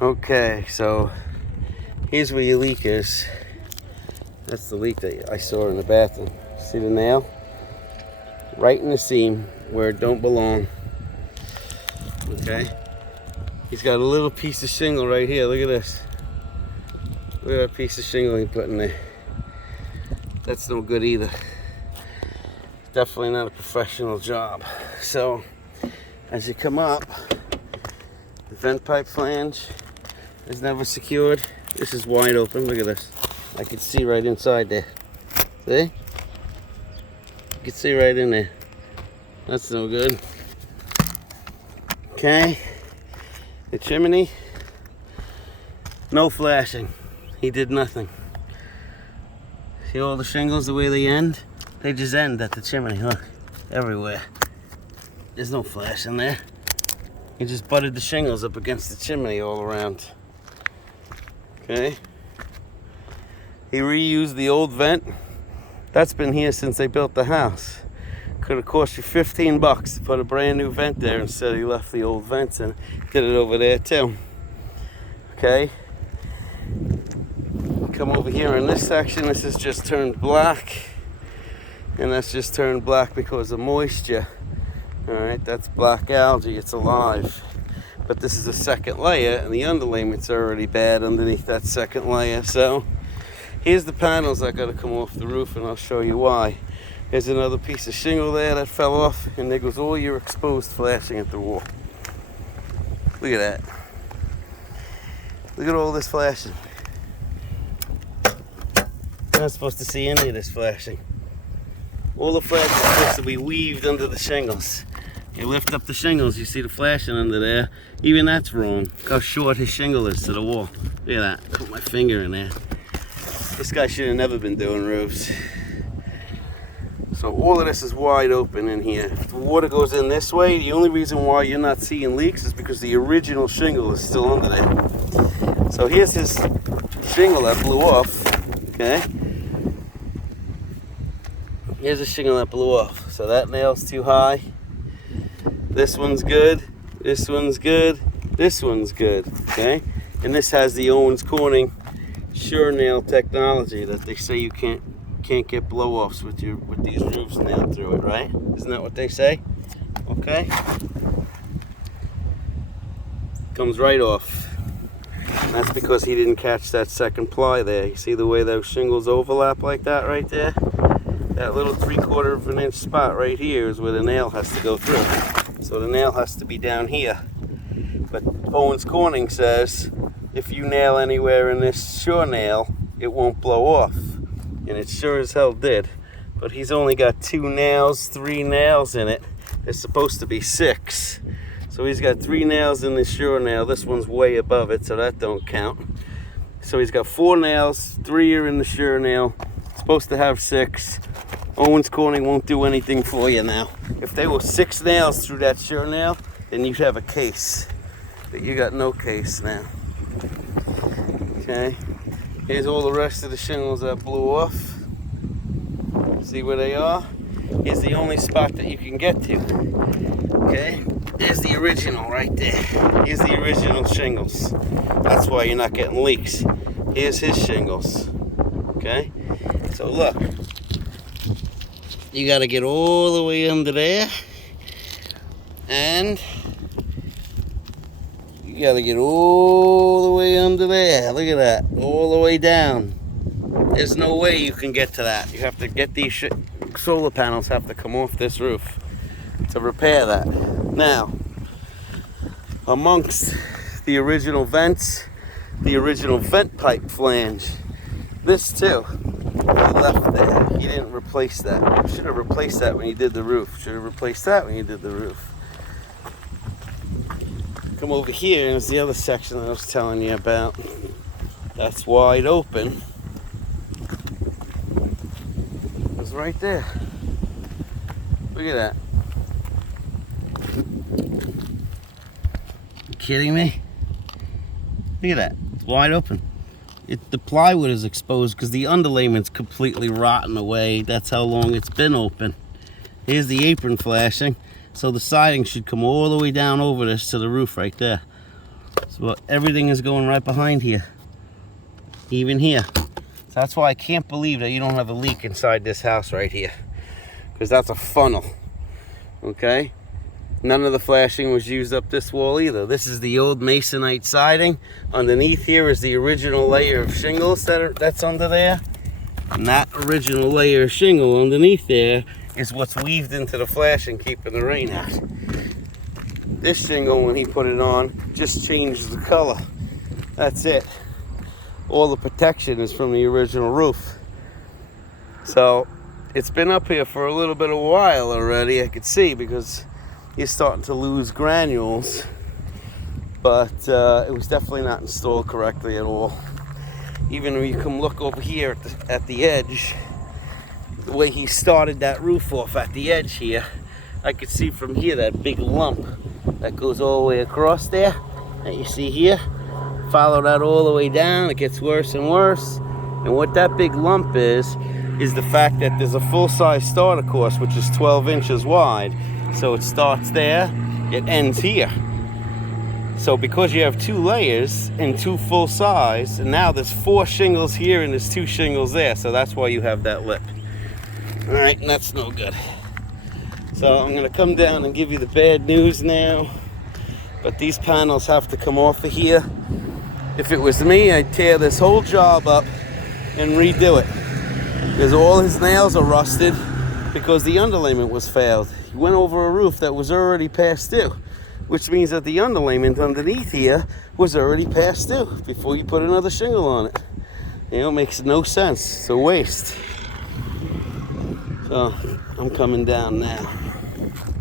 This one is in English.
Okay, so here's where your leak is. That's the leak that I saw in the bathroom. See the nail? Right in the seam where it don't belong. Okay? He's got a little piece of shingle right here. Look at this. Look at that piece of shingle he put in there. That's no good either. Definitely not a professional job. So, as you come up, the vent pipe flange is never secured. This is wide open. Look at this. I can see right inside there. See? You can see right in there. That's no good. Okay. The chimney, no flashing. He did nothing. See all the shingles, the way they end? They just end at the chimney, look. Everywhere. There's no flash in there. He just butted the shingles up against the chimney all around. Okay. He reused the old vent. That's been here since they built the house. Could have cost you 15 bucks to put a brand new vent there instead he left the old vents and did it over there too. Okay. Come over here in this section. This has just turned black. And that's just turned black because of moisture. Alright, that's black algae, it's alive. But this is a second layer and the underlayment's already bad underneath that second layer. So here's the panels that gotta come off the roof and I'll show you why. Here's another piece of shingle there that fell off and there goes all your exposed flashing at the wall. Look at that. Look at all this flashing. You're not supposed to see any of this flashing. All the flashing is supposed to be weaved under the shingles. You lift up the shingles, you see the flashing under there. Even that's wrong. Look how short his shingle is to the wall. Look at that. Put my finger in there. This guy should have never been doing roofs. So all of this is wide open in here. If the water goes in this way, the only reason why you're not seeing leaks is because the original shingle is still under there. So here's his shingle that blew off. Okay. Here's a shingle that blew off. So that nail's too high. This one's good. This one's good. This one's good. Okay? And this has the Owens Corning Sure Nail technology that they say you can't get blow-offs with these roofs nailed through it, right? Isn't that what they say? Okay. Comes right off. And that's because he didn't catch that second ply there. You see the way those shingles overlap like that right there? That little 3/4 of an inch spot right here is where the nail has to go through. So the nail has to be down here. But Owens Corning says if you nail anywhere in this sure nail, it won't blow off. And it sure as hell did. But he's only got 2 nails, 3 nails in it. There's supposed to be 6. So he's got 3 nails in the sure nail. This one's way above it, so that don't count. So he's got 4 nails, 3 are in the sure nail. Supposed to have 6. Owens Corning won't do anything for you now. If there were 6 nails through that sure nail, then you'd have a case. But you got no case now. Okay. Here's all the rest of the shingles that blew off. See where they are? Here's the only spot that you can get to. Okay? There's the original right there. Here's the original shingles. That's why you're not getting leaks. Here's his shingles. Okay? So look. You gotta get all the way under there. And you gotta get all the way under there. Look at that. All the way down. There's no way you can get to that. You have to get these solar panels have to come off this roof to repair that. Now, amongst the original vents, the original vent pipe flange, this too, he left there. He didn't replace that. You should have replaced that when you did the roof. Should have replaced that when you did the roof. Come over here, and it's the other section that I was telling you about. That's wide open. It's right there. Look at that. You kidding me? Look at that. It's wide open. The plywood is exposed because the underlayment's completely rotten away. That's how long it's been open. Here's the apron flashing. So the siding should come all the way down over this to the roof right there. So everything is going right behind here, even here. So that's why I can't believe that you don't have a leak inside this house right here, because that's a funnel. Okay, none of the flashing was used up this wall either. This is the old masonite siding. Underneath here is the original layer of shingles that's under there, and that original layer of shingle underneath there is what's weaved into the flashing, keeping the rain out. This shingle, when he put it on, just changed the color. That's it. All the protection is from the original roof. So it's been up here for a little bit of a while already, I could see, because you're starting to lose granules. But it was definitely not installed correctly at all. Even when you come look over here at the edge, the way he started that roof off at the edge here, I could see from here that big lump that goes all the way across there that you see here. Follow that all the way down, it gets worse and worse. And what that big lump is the fact that there's a full-size starter course which is 12 inches wide. So it starts there, it ends here. So because you have 2 layers and 2 full size, and now there's 4 shingles here and there's 2 shingles there, so that's why you have that lip. All right, and that's no good. So I'm gonna come down and give you the bad news now. But these panels have to come off of here. If it was me, I'd tear this whole job up and redo it, because all his nails are rusted because the underlayment was failed. He went over a roof that was already past due, which means that the underlayment underneath here was already past due before you put another shingle on it. You know, it makes no sense. It's a waste. So I'm coming down now.